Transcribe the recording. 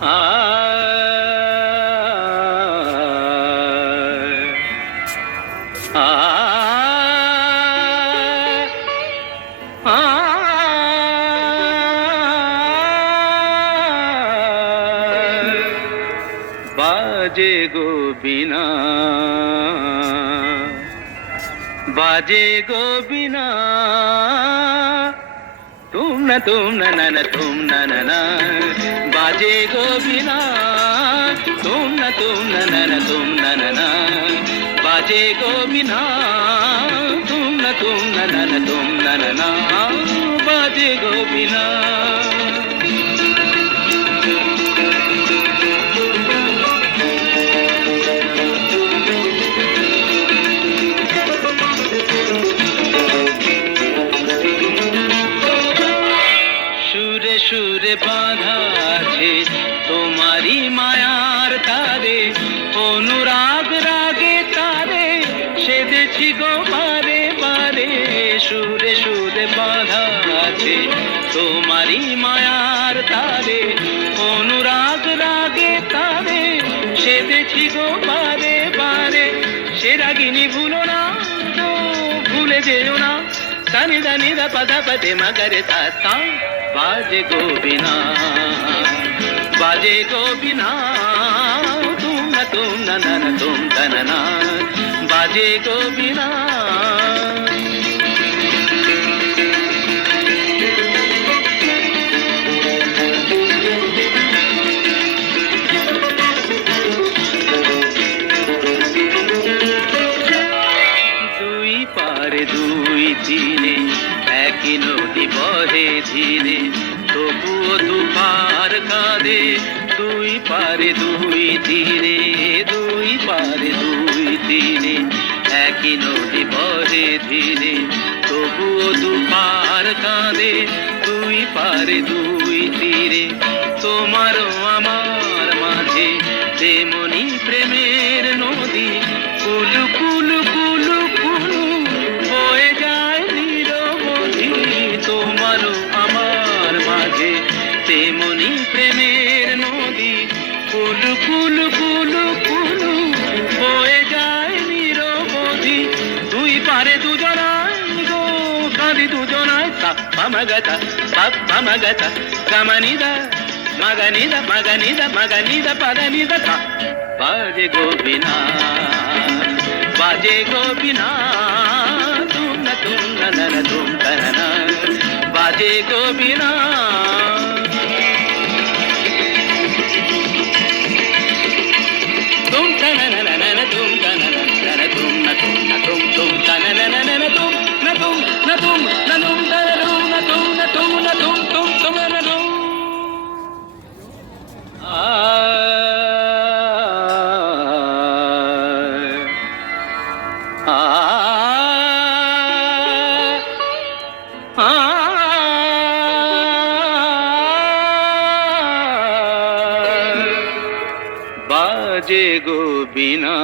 আ আ আ বাজে গো বীণা, বাজে গো বীণা, তুম না না না তুম না না না, বাজে গো বীণা, তুম না না না তুম না না না, বাজে গো বীণা, তুম না না না তুম না না না, বাজে গো বীণা। সুরে সুরে বাঁধা আছে তোমারি মায়ার তারে, অনুরাগ রাগে তারে সেধেছি গো বারে বারে। সুরে সুরে বাঁধা আছে তোমারি মায়ার তারে, অনুরাগ রাগে তারে সেধেছি গো বারে বারে। সে রাগিনী ভুলো না গো, ভুলে যেও না, সানি দানি দা পদা পদে মগরে তা তা। বাজে গো বীণা, বাজে গো বীণা, তুম না না না তুম তা না না, বাজে গো বীণা। দুই পারে দুই তীরে একই নদী বহে ধীরে, তবুও দুপার কাঁদে। দুই পারে দুই তীরে, দুই পারে দুই তীরে একই নদী বহে ধীরে, তবুও দুপার কাঁদে। দুই পারে দুই তীরে তোমারও আমার মাঝে তেমনি প্রেমের নদী, কুলু কুলু কুলু কুলু বয়ে যায় নিরবধি। তোমারও আমার মাঝে তেমনি প্রেমের নদী, কুলু কুলু কুলু কুলু বয়ে যায় নিরবধি। দুই পারে দুজনায় গো কাঁদি দুজনায়, সাপ্পা মগতা সাপ্পা মগতা গমনিদা মগনিদা মগনিদা মগনিদা পদনিদা তা। বাজে গো বীণা, বাজে গো বীণা, তুম না না তুম তা না না, বাজে গো বীণা। তুম তা না না না না তুম তা না না না তুম না তুম তা না না না না তুম না তুম না তুম না তুম তা না তুম না তুম না তুম না তুম তুম তুম না তুম। বাজে গো বীণা।